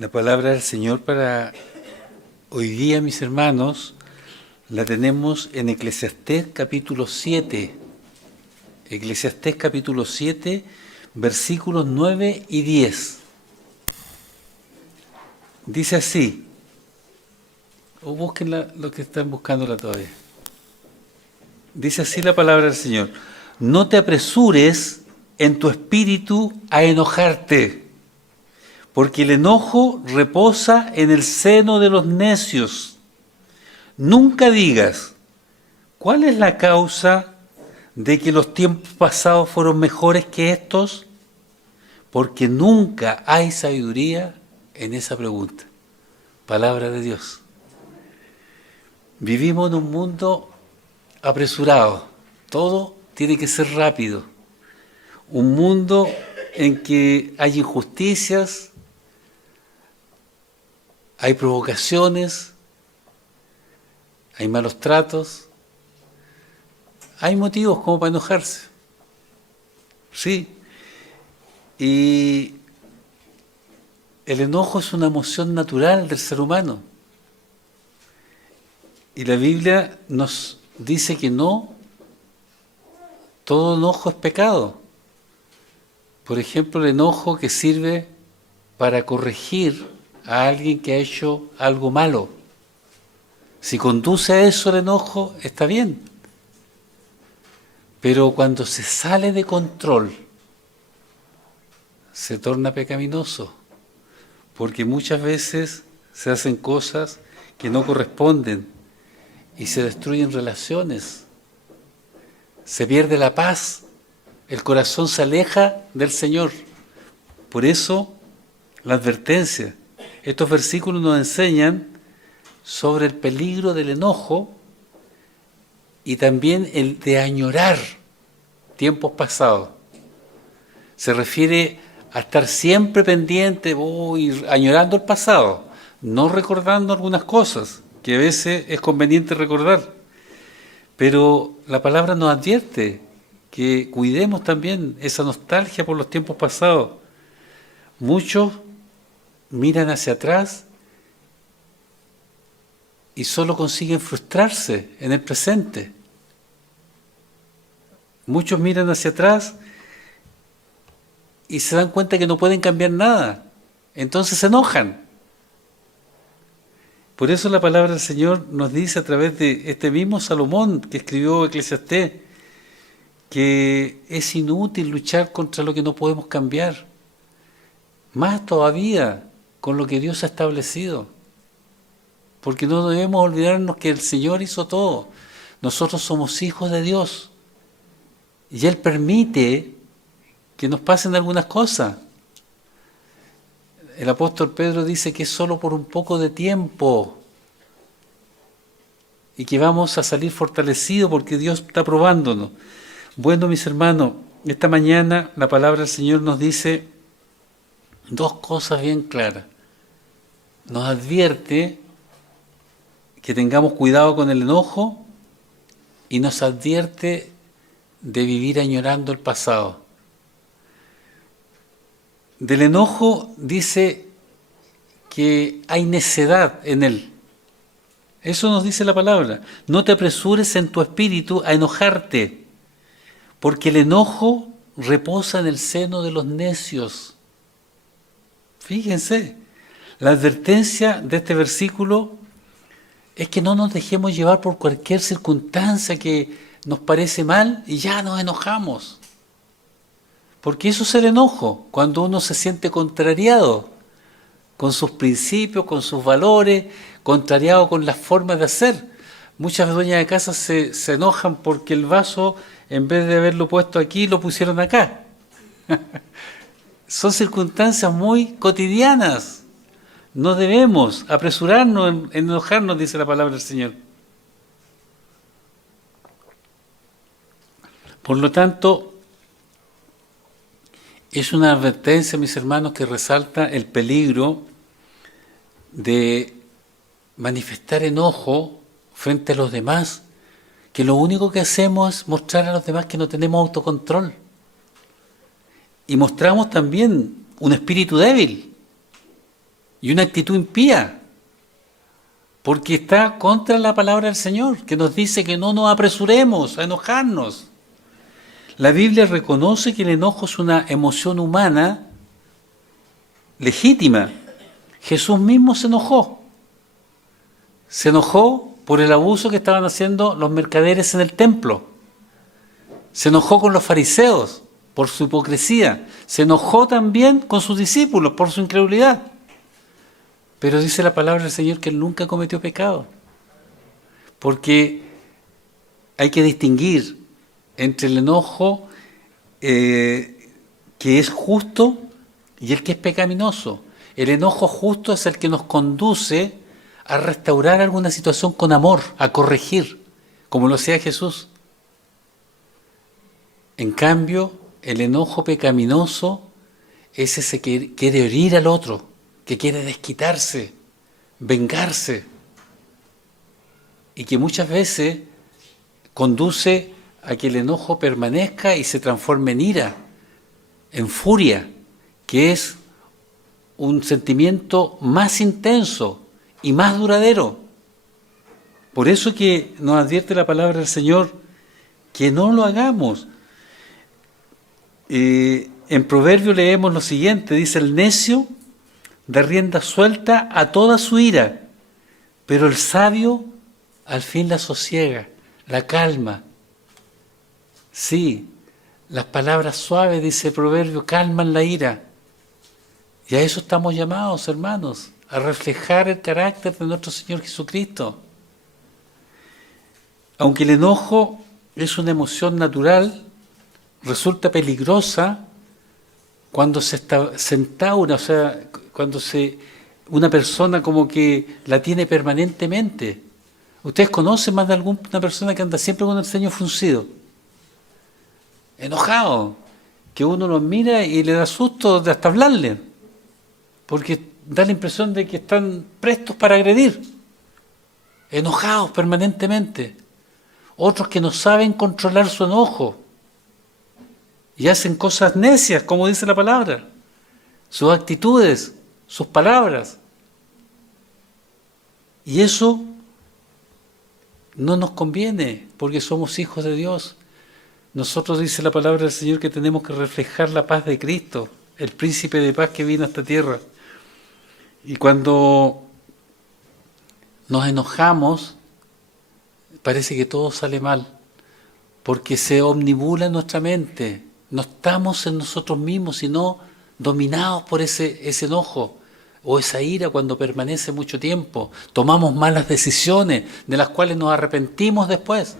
La palabra del Señor para hoy día, mis hermanos, la tenemos en Eclesiastés capítulo 7. Eclesiastés capítulo 7, versículos 9 y 10. Dice así, o busquen lo que están buscándola todavía. Dice así la palabra del Señor: no te apresures en tu espíritu a enojarte, porque el enojo reposa en el seno de los necios. Nunca digas, ¿cuál es la causa de que los tiempos pasados fueron mejores que estos? Porque nunca hay sabiduría en esa pregunta. Palabra de Dios. Vivimos en un mundo apresurado, todo tiene que ser rápido. Un mundo en que hay injusticias, hay provocaciones, hay malos tratos, hay motivos como para enojarse. Sí. Y el enojo es una emoción natural del ser humano. Y la Biblia nos dice que no, todo enojo es pecado. Por ejemplo, el enojo que sirve para corregir a alguien que ha hecho algo malo. Si conduce a eso el enojo, está bien. Pero cuando se sale de control, se torna pecaminoso, porque muchas veces se hacen cosas que no corresponden y se destruyen relaciones, se pierde la paz, el corazón se aleja del Señor. Por eso, la advertencia. Estos versículos nos enseñan sobre el peligro del enojo y también el de añorar tiempos pasados. Se refiere a estar siempre pendiente, añorando el pasado, no recordando algunas cosas que a veces es conveniente recordar. Pero la palabra nos advierte que cuidemos también esa nostalgia por los tiempos pasados. Muchos miran hacia atrás y solo consiguen frustrarse en el presente. Muchos miran hacia atrás y se dan cuenta que no pueden cambiar nada. Entonces se enojan. Por eso la palabra del Señor nos dice a través de este mismo Salomón que escribió Eclesiastés que es inútil luchar contra lo que no podemos cambiar. Más todavía con lo que Dios ha establecido. Porque no debemos olvidarnos que el Señor hizo todo. Nosotros somos hijos de Dios. Y Él permite que nos pasen algunas cosas. El apóstol Pedro dice que es solo por un poco de tiempo y que vamos a salir fortalecidos porque Dios está probándonos. Bueno, mis hermanos, esta mañana la palabra del Señor nos dice dos cosas bien claras. Nos advierte que tengamos cuidado con el enojo y nos advierte de vivir añorando el pasado. Del enojo dice que hay necedad en él. Eso nos dice la palabra. No te apresures en tu espíritu a enojarte, porque el enojo reposa en el seno de los necios. Fíjense, la advertencia de este versículo es que no nos dejemos llevar por cualquier circunstancia que nos parece mal y ya nos enojamos. Porque eso es el enojo, cuando uno se siente contrariado con sus principios, con sus valores, contrariado con las formas de hacer. Muchas dueñas de casa se enojan porque el vaso, en vez de haberlo puesto aquí, lo pusieron acá. Son circunstancias muy cotidianas. No debemos apresurarnos en enojarnos, dice la palabra del Señor. Por lo tanto, es una advertencia, mis hermanos, que resalta el peligro de manifestar enojo frente a los demás, que lo único que hacemos es mostrar a los demás que no tenemos autocontrol. Y mostramos también un espíritu débil. y una actitud impía, porque está contra la palabra del Señor, que nos dice que no nos apresuremos a enojarnos. La Biblia reconoce que el enojo es una emoción humana legítima. Jesús mismo se enojó. Se enojó por el abuso que estaban haciendo los mercaderes en el templo. Se enojó con los fariseos por su hipocresía. Se enojó también con sus discípulos por su incredulidad. Pero dice la palabra del Señor que Él nunca cometió pecado. Porque hay que distinguir entre el enojo que es justo y el que es pecaminoso. El enojo justo es el que nos conduce a restaurar alguna situación con amor, a corregir, como lo hacía Jesús. En cambio, el enojo pecaminoso es ese que quiere herir al otro, que quiere desquitarse, vengarse, y que muchas veces conduce a que el enojo permanezca y se transforme en ira, en furia, que es un sentimiento más intenso y más duradero. Por eso que nos advierte la palabra del Señor que no lo hagamos. En Proverbios leemos lo siguiente, dice: el necio da rienda suelta a toda su ira, pero el sabio al fin la sosiega, la calma. Sí, las palabras suaves, dice el Proverbio, calman la ira. Y a eso estamos llamados, hermanos, a reflejar el carácter de nuestro Señor Jesucristo. Aunque el enojo es una emoción natural, resulta peligrosa cuando se instaura, o sea, cuando una persona como que la tiene permanentemente. ¿Ustedes conocen más de alguna persona que anda siempre con el ceño fruncido? Enojado, que uno los mira y le da susto de hasta hablarle, porque da la impresión de que están prestos para agredir, enojados permanentemente. Otros que no saben controlar su enojo y hacen cosas necias, como dice la palabra, sus actitudes, sus palabras. Y eso no nos conviene, porque somos hijos de Dios. Nosotros, dice la palabra del Señor, que tenemos que reflejar la paz de Cristo, el príncipe de paz que vino a esta tierra. Y cuando nos enojamos, parece que todo sale mal, porque se omnibula nuestra mente. No estamos en nosotros mismos, sino dominados por ese enojo o esa ira cuando permanece mucho tiempo. Tomamos malas decisiones de las cuales nos arrepentimos después.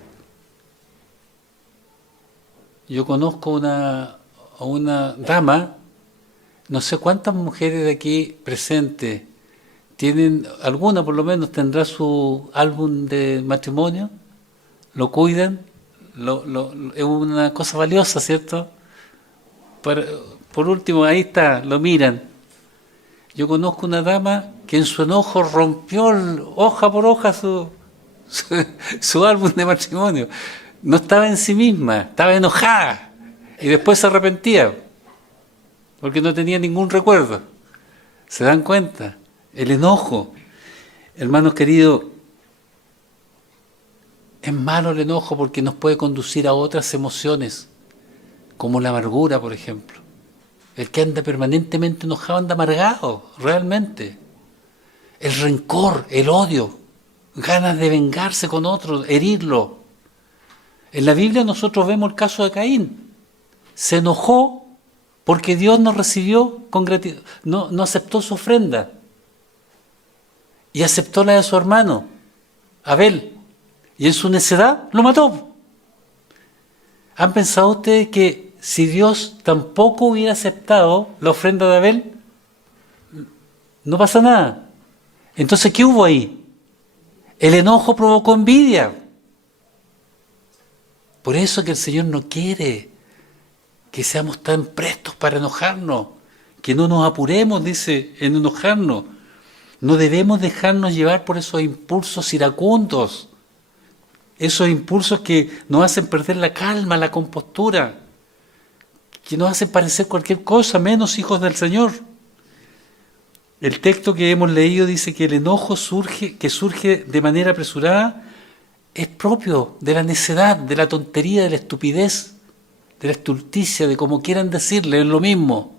Yo conozco a una dama, no sé cuántas mujeres de aquí presentes tienen, alguna por lo menos tendrá su álbum de matrimonio, lo cuidan, es una cosa valiosa, ¿cierto? Por último, ahí está, lo miran. Yo conozco una dama que en su enojo rompió hoja por hoja su álbum de matrimonio. No estaba en sí misma, estaba enojada y después se arrepentía porque no tenía ningún recuerdo. ¿Se dan cuenta? El enojo, hermanos queridos, es malo el enojo porque nos puede conducir a otras emociones, como la amargura, por ejemplo. El que anda permanentemente enojado anda amargado, realmente. El rencor, el odio, ganas de vengarse con otro, herirlo. En la Biblia nosotros vemos el caso de Caín. Se enojó porque Dios no recibió con gratitud, no aceptó su ofrenda. Y aceptó la de su hermano, Abel. Y en su necedad lo mató. ¿Han pensado ustedes que si Dios tampoco hubiera aceptado la ofrenda de Abel, no pasa nada? Entonces, ¿qué hubo ahí? El enojo provocó envidia. Por eso que el Señor no quiere que seamos tan prestos para enojarnos, que no nos apuremos, dice, en enojarnos. No debemos dejarnos llevar por esos impulsos iracundos, esos impulsos que nos hacen perder la calma, la compostura, que nos hacen parecer cualquier cosa menos hijos del Señor. El texto que hemos leído dice que el enojo que surge de manera apresurada es propio de la necedad, de la tontería, de la estupidez, de la estulticia, de como quieran decirle, es lo mismo.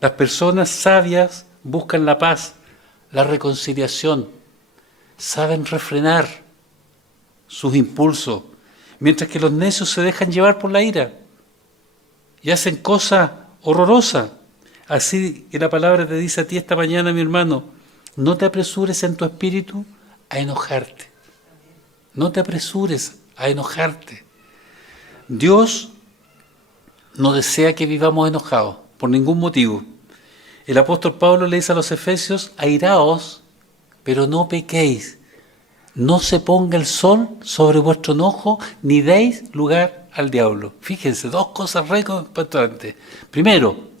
Las personas sabias buscan la paz, la reconciliación, saben refrenar sus impulsos, mientras que los necios se dejan llevar por la ira y hacen cosas horrorosas. Así que la palabra te dice a ti esta mañana, mi hermano, no te apresures en tu espíritu a enojarte. No te apresures a enojarte. Dios no desea que vivamos enojados por ningún motivo. El apóstol Pablo le dice a los efesios, airaos, pero no pequéis. No se ponga el sol sobre vuestro enojo, ni deis lugar al diablo. Fíjense, dos cosas re importantes. Primero,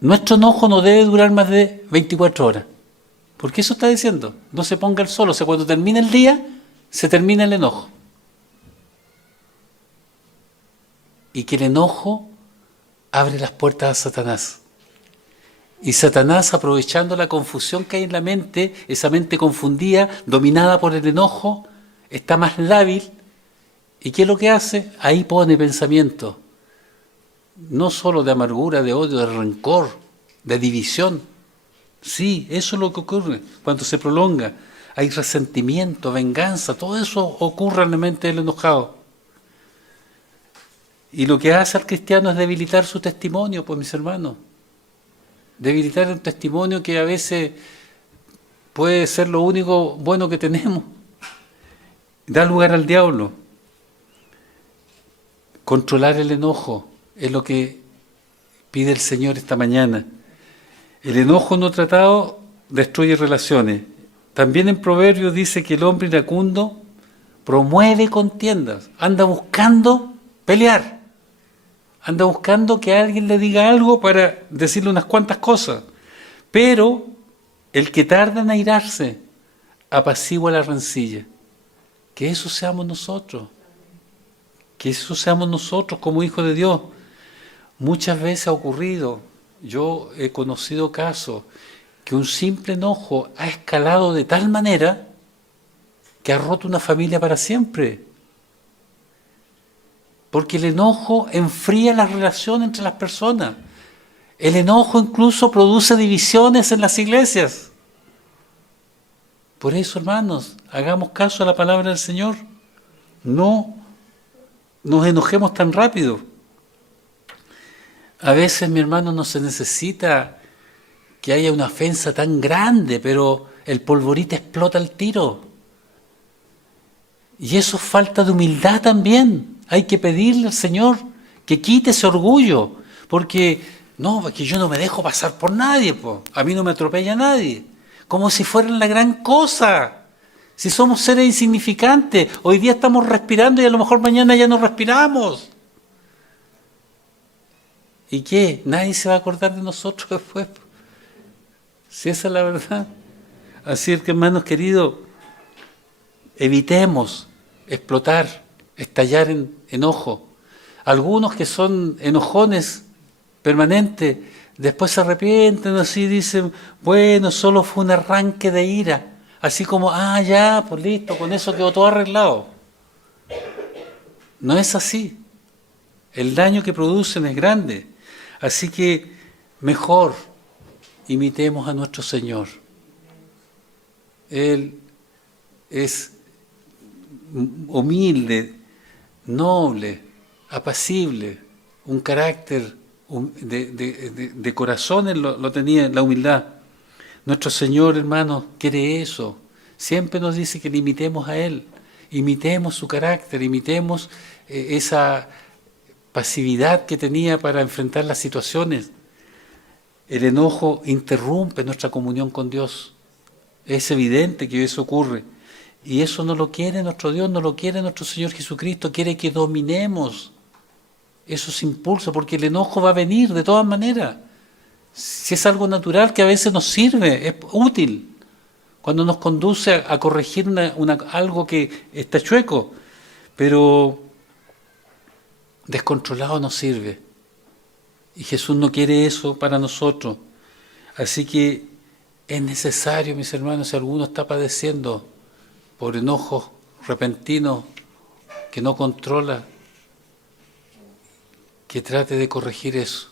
nuestro enojo no debe durar más de 24 horas. Porque eso está diciendo, no se ponga el sol. O sea, cuando termina el día, se termina el enojo. Y que el enojo abre las puertas a Satanás. Y Satanás, aprovechando la confusión que hay en la mente, esa mente confundida, dominada por el enojo, está más lábil. ¿Y qué es lo que hace? Ahí pone pensamientos. No solo de amargura, de odio, de rencor, de división. Sí, eso es lo que ocurre cuando se prolonga. Hay resentimiento, venganza, todo eso ocurre en la mente del enojado. Y lo que hace al cristiano es debilitar su testimonio, pues mis hermanos. Debilitar un testimonio que a veces puede ser lo único bueno que tenemos. Da lugar al diablo. Controlar el enojo es lo que pide el Señor esta mañana. El enojo no tratado destruye relaciones. También en Proverbios dice que el hombre iracundo promueve contiendas, anda buscando pelear, anda buscando que alguien le diga algo para decirle unas cuantas cosas. Pero el que tarda en airarse apacigua la rencilla. Que eso seamos nosotros. Que eso seamos nosotros como hijos de Dios. Muchas veces ha ocurrido, yo he conocido casos, que un simple enojo ha escalado de tal manera que ha roto una familia para siempre. Porque el enojo enfría la relación entre las personas. El enojo incluso produce divisiones en las iglesias. Por eso, hermanos, hagamos caso a la palabra del Señor. No nos enojemos tan rápido. A veces, mi hermano, no se necesita que haya una ofensa tan grande, pero el polvorito explota al tiro. Y eso es falta de humildad también. Hay que pedirle al Señor que quite ese orgullo, porque yo no me dejo pasar por nadie, po. A mí no me atropella nadie, como si fueran la gran cosa. Si somos seres insignificantes, hoy día estamos respirando y a lo mejor mañana ya no respiramos. ¿Y qué? Nadie se va a acordar de nosotros después. Si esa es la verdad. Así que, hermanos queridos, evitemos explotar, estallar en enojo. Algunos que son enojones permanentes, después se arrepienten así, dicen, bueno, solo fue un arranque de ira. Así como, ya, pues listo, con eso quedó todo arreglado. No es así. El daño que producen es grande. Así que mejor imitemos a nuestro Señor. Él es humilde, noble, apacible, un carácter de corazón él lo tenía, la humildad. Nuestro Señor, hermanos, quiere eso. Siempre nos dice que le imitemos a Él, imitemos su carácter, imitemos esa pasividad que tenía para enfrentar las situaciones. El enojo interrumpe nuestra comunión con Dios. Es evidente que eso ocurre. Y eso no lo quiere nuestro Dios, no lo quiere nuestro Señor Jesucristo. Quiere que dominemos esos impulsos, porque el enojo va a venir de todas maneras. Si es algo natural que a veces nos sirve, es útil, cuando nos conduce a corregir algo que está chueco, pero descontrolado no sirve. Y Jesús no quiere eso para nosotros. Así que es necesario, mis hermanos, si alguno está padeciendo por enojos repentinos que no controla, que trate de corregir eso.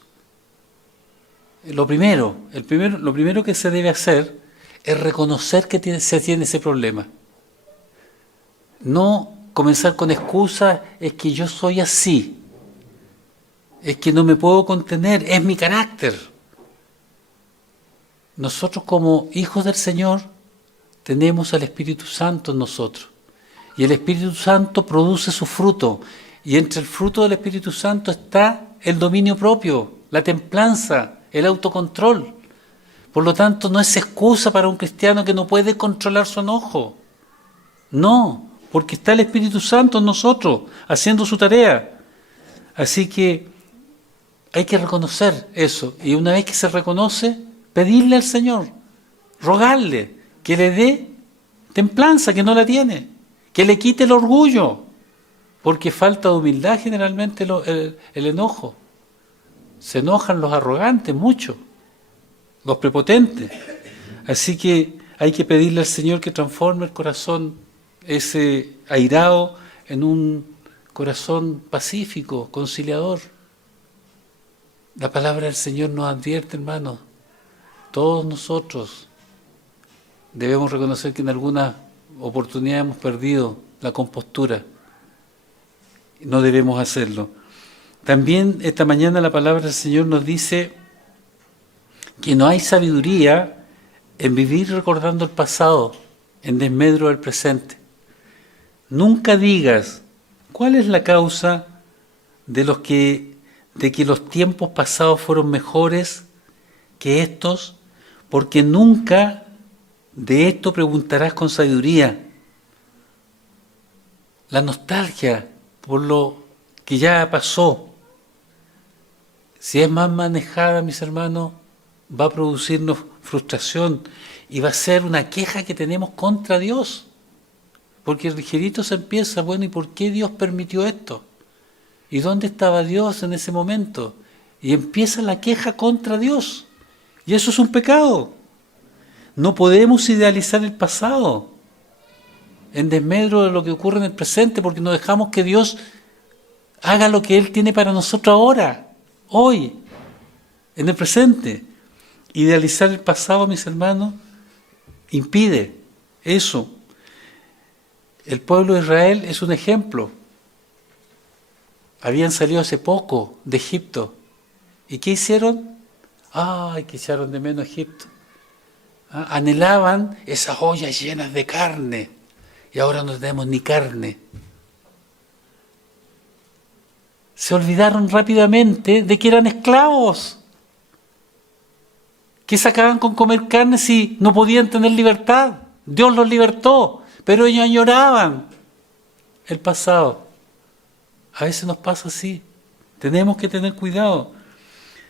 Lo primero que se debe hacer es reconocer que se tiene ese problema. No comenzar con excusas, es que yo soy así, es que no me puedo contener, es mi carácter. Nosotros como hijos del Señor tenemos al Espíritu Santo en nosotros. Y el Espíritu Santo produce su fruto. Y entre el fruto del Espíritu Santo está el dominio propio, la templanza, el autocontrol. Por lo tanto, no es excusa para un cristiano que no puede controlar su enojo. No, porque está el Espíritu Santo en nosotros, haciendo su tarea. Así que hay que reconocer eso. Y una vez que se reconoce, pedirle al Señor, rogarle que le dé templanza, que no la tiene, que le quite el orgullo, porque falta de humildad generalmente el enojo. Se enojan los arrogantes mucho, los prepotentes. Así que hay que pedirle al Señor que transforme el corazón ese airado en un corazón pacífico, conciliador. La palabra del Señor nos advierte, hermanos, todos nosotros debemos reconocer que en alguna oportunidad hemos perdido la compostura. No debemos hacerlo. También esta mañana la palabra del Señor nos dice que no hay sabiduría en vivir recordando el pasado, en desmedro del presente. Nunca digas cuál es la causa de que los tiempos pasados fueron mejores que estos, porque nunca de esto preguntarás con sabiduría. La nostalgia por lo que ya pasó, si es más manejada, mis hermanos, va a producirnos frustración y va a ser una queja que tenemos contra Dios. Porque el ligerito se empieza, bueno, ¿y por qué Dios permitió esto? ¿Y dónde estaba Dios en ese momento? Y empieza la queja contra Dios. Y eso es un pecado. No podemos idealizar el pasado en desmedro de lo que ocurre en el presente, porque no dejamos que Dios haga lo que Él tiene para nosotros ahora, hoy, en el presente. Idealizar el pasado, mis hermanos, impide eso. El pueblo de Israel es un ejemplo. Habían salido hace poco de Egipto. ¿Y qué hicieron? ¡Ay, que echaron de menos Egipto! Anhelaban esas ollas llenas de carne. Y ahora no tenemos ni carne. Se olvidaron rápidamente de que eran esclavos. ¿Qué sacaban con comer carne si no podían tener libertad? Dios los libertó, pero ellos añoraban el pasado. A veces nos pasa así. Tenemos que tener cuidado.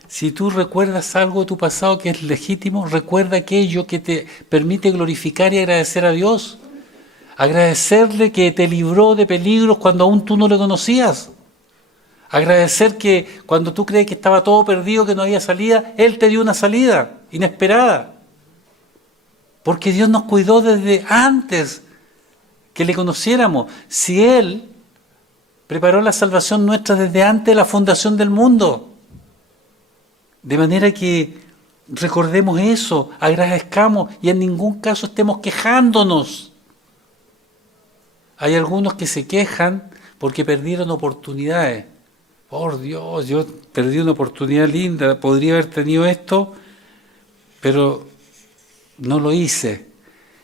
Si tú recuerdas algo de tu pasado que es legítimo, recuerda aquello que te permite glorificar y agradecer a Dios. Agradecerle que te libró de peligros cuando aún tú no le conocías. Agradecer que cuando tú crees que estaba todo perdido, que no había salida, Él te dio una salida inesperada. Porque Dios nos cuidó desde antes que le conociéramos. Si Él preparó la salvación nuestra desde antes de la fundación del mundo. De manera que recordemos eso, agradezcamos y en ningún caso estemos quejándonos. Hay algunos que se quejan porque perdieron oportunidades. Por Dios, yo perdí una oportunidad linda, podría haber tenido esto, pero no lo hice.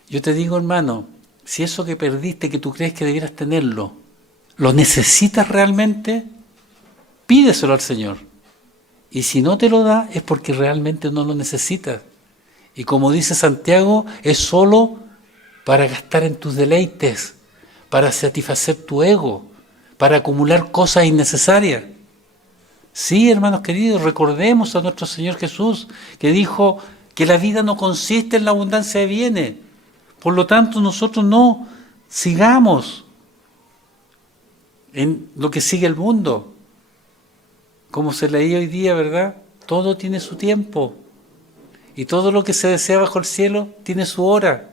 Yo te digo, hermano, si eso que perdiste, que tú crees que debieras tenerlo, lo necesitas realmente, pídeselo al Señor. Y si no te lo da, es porque realmente no lo necesitas. Y como dice Santiago, es solo para gastar en tus deleites, para satisfacer tu ego, para acumular cosas innecesarias. Sí, hermanos queridos, recordemos a nuestro Señor Jesús, que dijo que la vida no consiste en la abundancia de bienes. Por lo tanto, nosotros no sigamos en lo que sigue el mundo, como se leía hoy día, ¿verdad? Todo tiene su tiempo. Y todo lo que se desea bajo el cielo tiene su hora.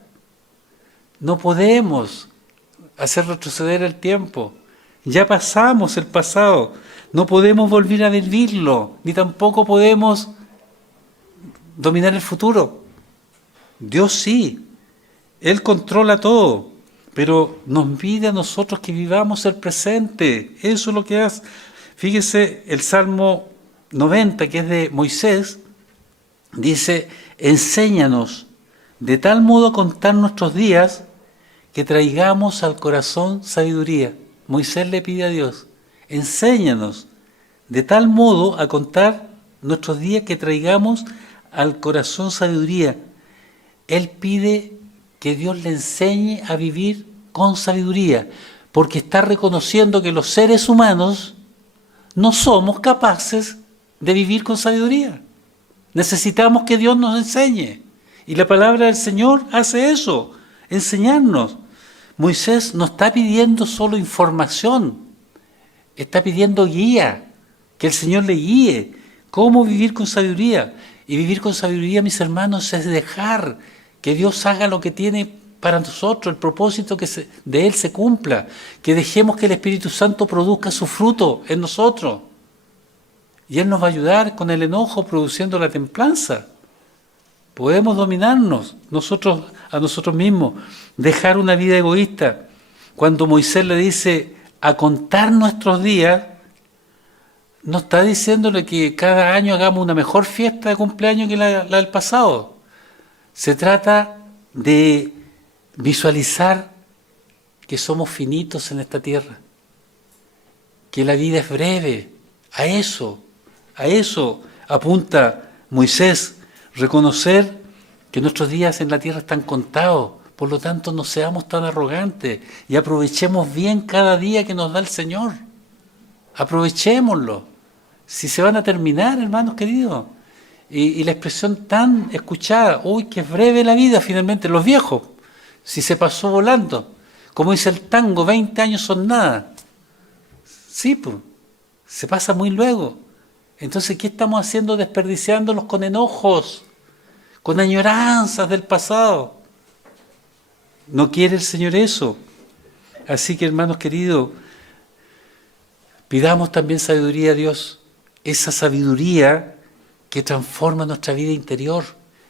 No podemos hacer retroceder el tiempo. Ya pasamos el pasado. No podemos volver a vivirlo, ni tampoco podemos dominar el futuro. Dios sí, Él controla todo, pero nos pide a nosotros que vivamos el presente. Eso es lo que hace. Fíjese, el Salmo 90, que es de Moisés, dice: enséñanos de tal modo a contar nuestros días que traigamos al corazón sabiduría. Moisés le pide a Dios: enséñanos de tal modo a contar nuestros días que traigamos al corazón sabiduría. Él pide que Dios le enseñe a vivir con sabiduría, porque está reconociendo que los seres humanos no somos capaces de vivir con sabiduría. Necesitamos que Dios nos enseñe. Y la palabra del Señor hace eso, enseñarnos. Moisés no está pidiendo solo información, está pidiendo guía, que el Señor le guíe. ¿Cómo vivir con sabiduría? Y vivir con sabiduría, mis hermanos, es dejar que Dios haga lo que tiene para nosotros, el propósito de Él se cumpla, que dejemos que el Espíritu Santo produzca su fruto en nosotros. Y Él nos va a ayudar con el enojo, produciendo la templanza. Podemos dominarnos a nosotros mismos, dejar una vida egoísta. Cuando Moisés le dice a contar nuestros días, no está diciéndole que cada año hagamos una mejor fiesta de cumpleaños que la del pasado. Se trata de visualizar que somos finitos en esta tierra, que la vida es breve. A eso apunta Moisés, reconocer que nuestros días en la tierra están contados. Por lo tanto, no seamos tan arrogantes y aprovechemos bien cada día que nos da el Señor. Aprovechémoslo. Si se van a terminar, hermanos queridos. Y la expresión tan escuchada: uy, que es breve la vida finalmente. Los viejos, si se pasó volando. Como dice el tango, 20 años son nada. Sí, pues, se pasa muy luego. Entonces, ¿qué estamos haciendo? Desperdiciándolos con enojos, con añoranzas del pasado. No quiere el Señor eso. Así que, hermanos queridos, pidamos también sabiduría a Dios. Esa sabiduría que transforma nuestra vida interior,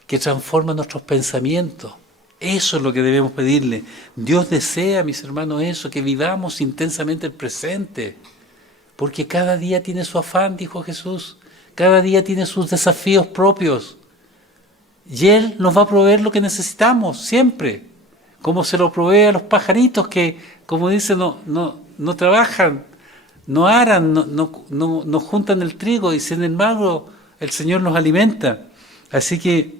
que transforma nuestros pensamientos. Eso es lo que debemos pedirle. Dios desea, mis hermanos, eso, que vivamos intensamente el presente. Porque cada día tiene su afán, dijo Jesús. Cada día tiene sus desafíos propios. Y Él nos va a proveer lo que necesitamos, siempre. Como se lo provee a los pajaritos que, como dice, no trabajan, no aran, no juntan el trigo, y sin embargo el Señor nos alimenta. Así que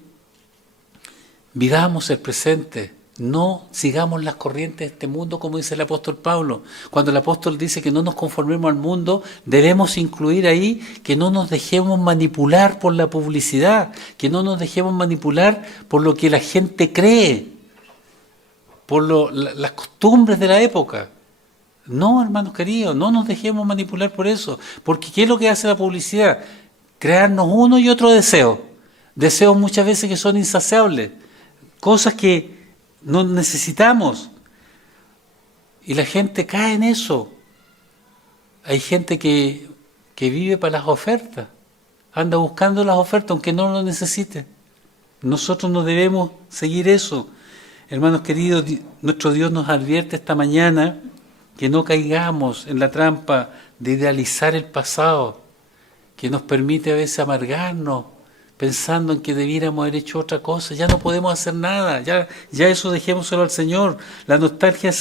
vivamos el presente. No sigamos las corrientes de este mundo, como dice el apóstol Pablo. Cuando el apóstol dice que no nos conformemos al mundo, debemos incluir ahí que no nos dejemos manipular por la publicidad, que no nos dejemos manipular por lo que la gente cree, por las costumbres de la época. No, hermanos queridos, no nos dejemos manipular por eso. Porque ¿qué es lo que hace la publicidad? Crearnos uno y otro deseo. Deseos muchas veces que son insaciables. Cosas que no necesitamos. Y la gente cae en eso. Hay gente que vive para las ofertas. Anda buscando las ofertas aunque no lo necesite. Nosotros no debemos seguir eso. Hermanos queridos, nuestro Dios nos advierte esta mañana que no caigamos en la trampa de idealizar el pasado, que nos permite a veces amargarnos, pensando en que debiéramos haber hecho otra cosa. Ya no podemos hacer nada, ya eso dejémoselo al Señor. La nostalgia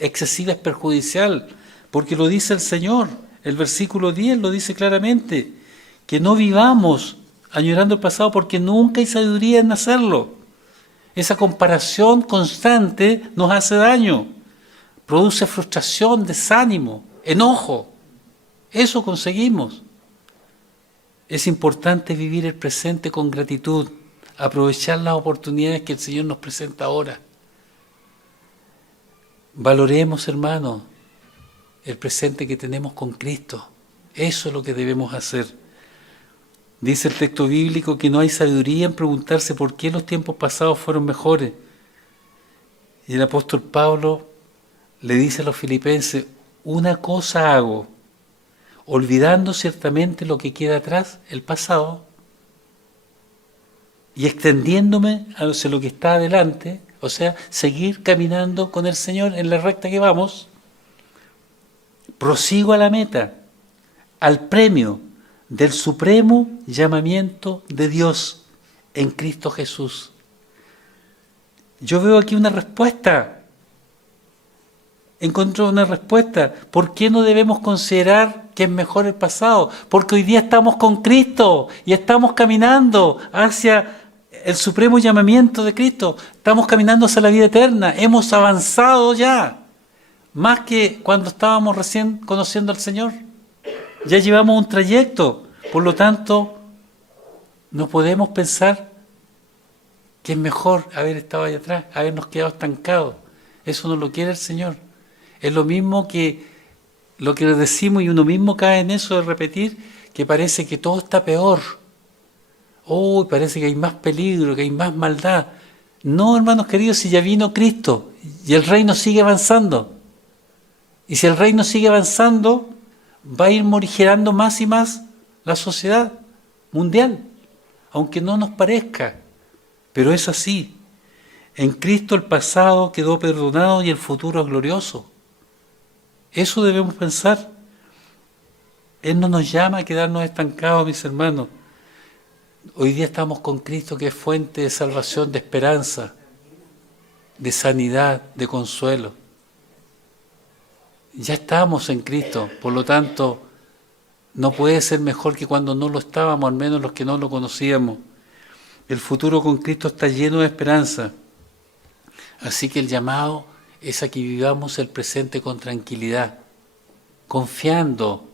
excesiva es perjudicial, porque lo dice el Señor. El versículo 10 lo dice claramente, que no vivamos añorando el pasado porque nunca hay sabiduría en hacerlo. Esa comparación constante nos hace daño, produce frustración, desánimo, enojo. Eso conseguimos. Es importante vivir el presente con gratitud, aprovechar las oportunidades que el Señor nos presenta ahora. Valoremos, hermanos, el presente que tenemos con Cristo. Eso es lo que debemos hacer. Dice el texto bíblico que no hay sabiduría en preguntarse por qué los tiempos pasados fueron mejores. Y el apóstol Pablo le dice a los filipenses, una cosa hago, olvidando ciertamente lo que queda atrás, el pasado, y extendiéndome hacia lo que está adelante, o sea, seguir caminando con el Señor en la recta que vamos, prosigo a la meta, al premio del supremo llamamiento de Dios en Cristo Jesús. Yo veo aquí una respuesta. Encontré una respuesta. ¿Por qué no debemos considerar que es mejor el pasado? Porque hoy día estamos con Cristo y estamos caminando hacia el supremo llamamiento de Cristo. Estamos caminando hacia la vida eterna. Hemos avanzado ya. Más que cuando estábamos recién conociendo al Señor. Ya llevamos un trayecto. Por lo tanto, no podemos pensar que es mejor haber estado allá atrás, habernos quedado estancados. Eso no lo quiere el Señor. Es lo mismo que lo que decimos y uno mismo cae en eso de repetir, que parece que todo está peor. Oh, parece que hay más peligro, que hay más maldad. No, hermanos queridos, si ya vino Cristo y el reino sigue avanzando. Y si el reino sigue avanzando, va a ir morigerando más y más la sociedad mundial, aunque no nos parezca. Pero es así. En Cristo el pasado quedó perdonado y el futuro es glorioso. Eso debemos pensar. Él no nos llama a quedarnos estancados, mis hermanos. Hoy día estamos con Cristo, que es fuente de salvación, de esperanza, de sanidad, de consuelo. Ya estamos en Cristo, por lo tanto, no puede ser mejor que cuando no lo estábamos, al menos los que no lo conocíamos. El futuro con Cristo está lleno de esperanza. Así que el llamado es a que vivamos el presente con tranquilidad, confiando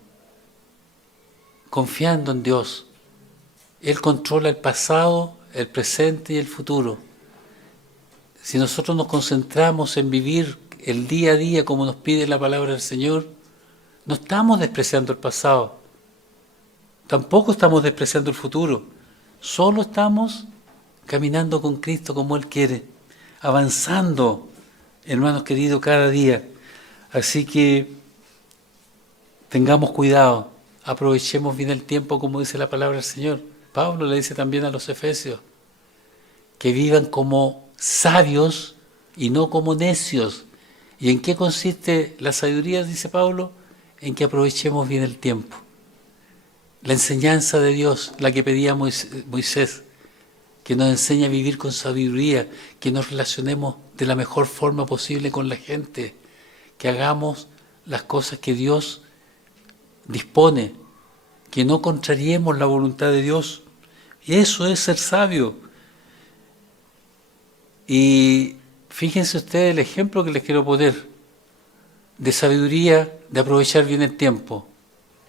en Dios. Él controla el pasado, el presente y el futuro. Si nosotros nos concentramos en vivir el día a día como nos pide la palabra del Señor, no estamos despreciando el pasado, tampoco estamos despreciando el futuro, solo estamos caminando con Cristo como Él quiere, avanzando, hermanos queridos, cada día. Así que tengamos cuidado, aprovechemos bien el tiempo como dice la palabra del Señor. Pablo le dice también a los efesios, que vivan como sabios y no como necios. ¿Y en qué consiste la sabiduría, dice Pablo? En que aprovechemos bien el tiempo. La enseñanza de Dios, la que pedía Moisés, que nos enseña a vivir con sabiduría, que nos relacionemos de la mejor forma posible con la gente, que hagamos las cosas que Dios dispone, que no contrariemos la voluntad de Dios. Y eso es ser sabio. Y fíjense ustedes el ejemplo que les quiero poner de sabiduría, de aprovechar bien el tiempo.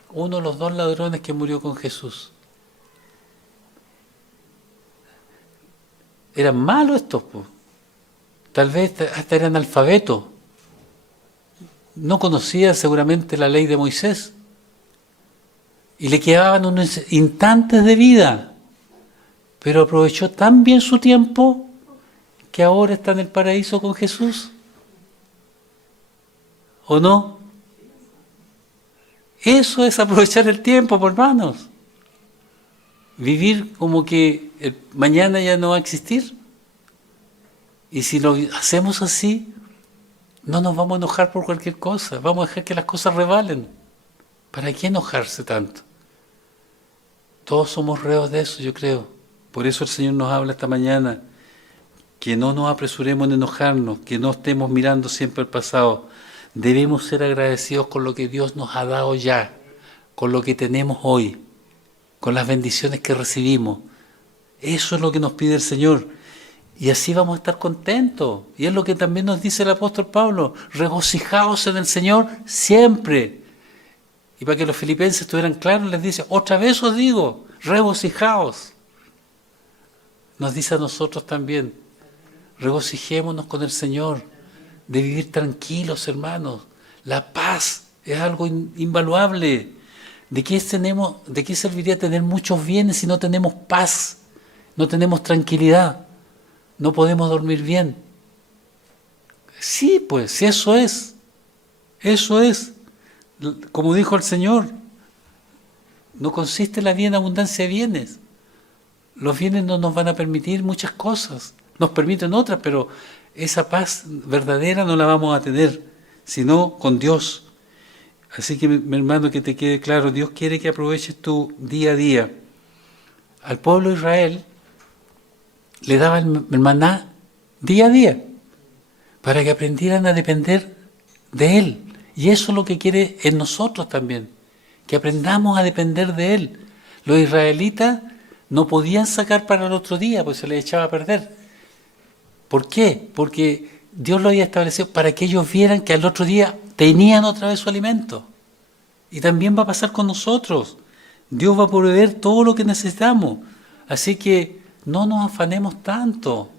Uno de los dos ladrones que murió con Jesús. Eran malos estos, pues. Tal vez hasta eran analfabetos. No conocían seguramente la ley de Moisés. Y le quedaban unos instantes de vida. Pero aprovechó tan bien su tiempo que ahora está en el paraíso con Jesús. ¿O no? Eso es aprovechar el tiempo, por hermanos. Vivir como que mañana ya no va a existir. Y si lo hacemos así, no nos vamos a enojar por cualquier cosa. Vamos a dejar que las cosas revalen. ¿Para qué enojarse tanto? Todos somos reos de eso, yo creo. Por eso el Señor nos habla esta mañana. Que no nos apresuremos en enojarnos, que no estemos mirando siempre el pasado. Debemos ser agradecidos con lo que Dios nos ha dado ya, con lo que tenemos hoy, con las bendiciones que recibimos. Eso es lo que nos pide el Señor. Y así vamos a estar contentos. Y es lo que también nos dice el apóstol Pablo. Regocijaos en el Señor siempre. Y para que los filipenses estuvieran claros, les dice, otra vez os digo, regocijaos. Nos dice a nosotros también, regocijémonos con el Señor, de vivir tranquilos, hermanos. La paz es algo invaluable. ¿De qué serviría tener muchos bienes si no tenemos paz, no tenemos tranquilidad, no podemos dormir bien? Sí, pues, eso es. Como dijo el Señor, no consiste la vida en abundancia de bienes. Los bienes no nos van a permitir muchas cosas, nos permiten otras, pero esa paz verdadera no la vamos a tener, sino con Dios. Así que, mi hermano, que te quede claro, Dios quiere que aproveches tu día a día. Al pueblo de Israel le daba el maná día a día, para que aprendieran a depender de Él. Y eso es lo que quiere en nosotros también, que aprendamos a depender de Él. Los israelitas no podían sacar para el otro día, pues se les echaba a perder. ¿Por qué? Porque Dios lo había establecido para que ellos vieran que al otro día tenían otra vez su alimento. Y también va a pasar con nosotros. Dios va a proveer todo lo que necesitamos. Así que no nos afanemos tanto.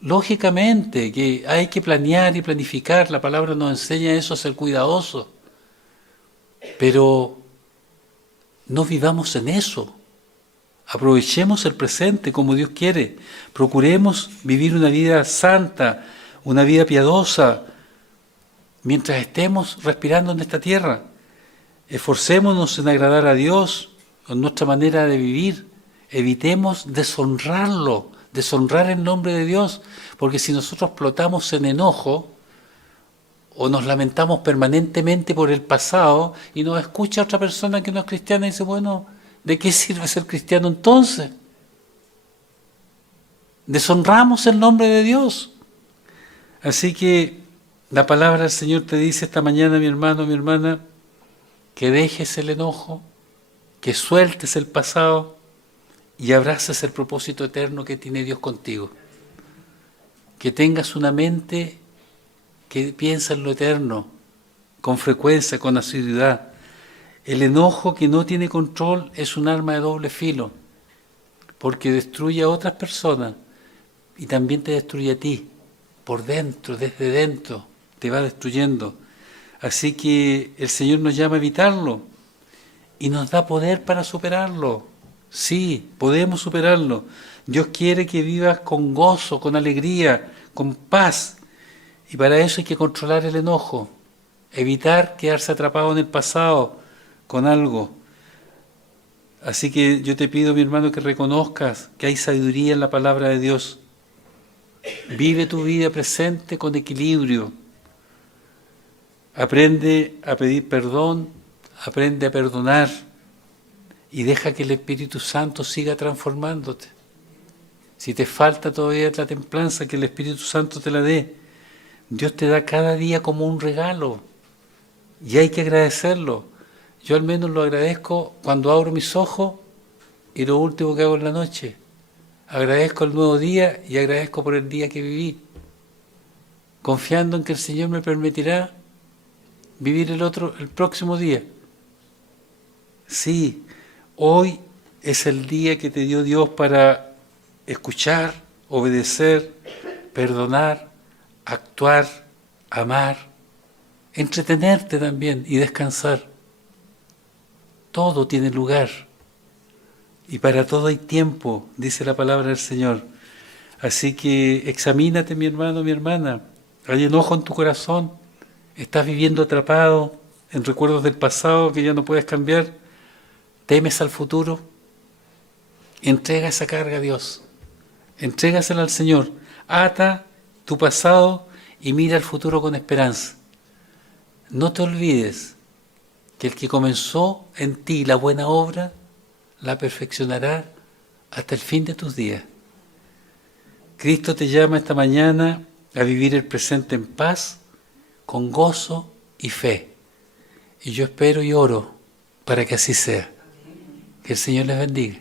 Lógicamente que hay que planear y planificar, la palabra nos enseña eso, a ser cuidadosos. Pero no vivamos en eso. Aprovechemos el presente como Dios quiere. Procuremos vivir una vida santa, una vida piadosa, mientras estemos respirando en esta tierra. Esforcémonos en agradar a Dios con nuestra manera de vivir. Evitemos deshonrarlo, deshonrar el nombre de Dios, porque si nosotros explotamos en enojo o nos lamentamos permanentemente por el pasado y nos escucha otra persona que no es cristiana y dice, bueno, ¿de qué sirve ser cristiano entonces? Deshonramos el nombre de Dios. Así que la palabra del Señor te dice esta mañana, mi hermano, mi hermana, que dejes el enojo, que sueltes el pasado y abraces el propósito eterno que tiene Dios contigo. Que tengas una mente que piensa en lo eterno, con frecuencia, con asiduidad. El enojo que no tiene control es un arma de doble filo, porque destruye a otras personas y también te destruye a ti, por dentro, desde dentro, te va destruyendo. Así que el Señor nos llama a evitarlo y nos da poder para superarlo. Sí, podemos superarlo. Dios quiere que vivas con gozo, con alegría, con paz. Y para eso hay que controlar el enojo, evitar quedarse atrapado en el pasado con algo. Así que yo te pido, mi hermano, que reconozcas que hay sabiduría en la palabra de Dios. Vive tu vida presente con equilibrio. Aprende a pedir perdón, aprende a perdonar y deja que el Espíritu Santo siga transformándote. Si te falta todavía la templanza, que el Espíritu Santo te la dé. Dios te da cada día como un regalo y hay que agradecerlo. Yo al menos lo agradezco cuando abro mis ojos y lo último que hago en la noche. Agradezco el nuevo día y agradezco por el día que viví, confiando en que el Señor me permitirá vivir el próximo día. Sí, hoy es el día que te dio Dios para escuchar, obedecer, perdonar, actuar, amar, entretenerte también y descansar. Todo tiene lugar y para todo hay tiempo, dice la palabra del Señor. Así que examínate, mi hermano, mi hermana. ¿Hay enojo en tu corazón? ¿Estás viviendo atrapado en recuerdos del pasado que ya no puedes cambiar? ¿Temes al futuro? Entrega esa carga a Dios. Entrégasela al Señor. Ata tu pasado y mira al futuro con esperanza. No te olvides que el que comenzó en ti la buena obra, la perfeccionará hasta el fin de tus días. Cristo te llama esta mañana a vivir el presente en paz, con gozo y fe. Y yo espero y oro para que así sea. Que el Señor les bendiga.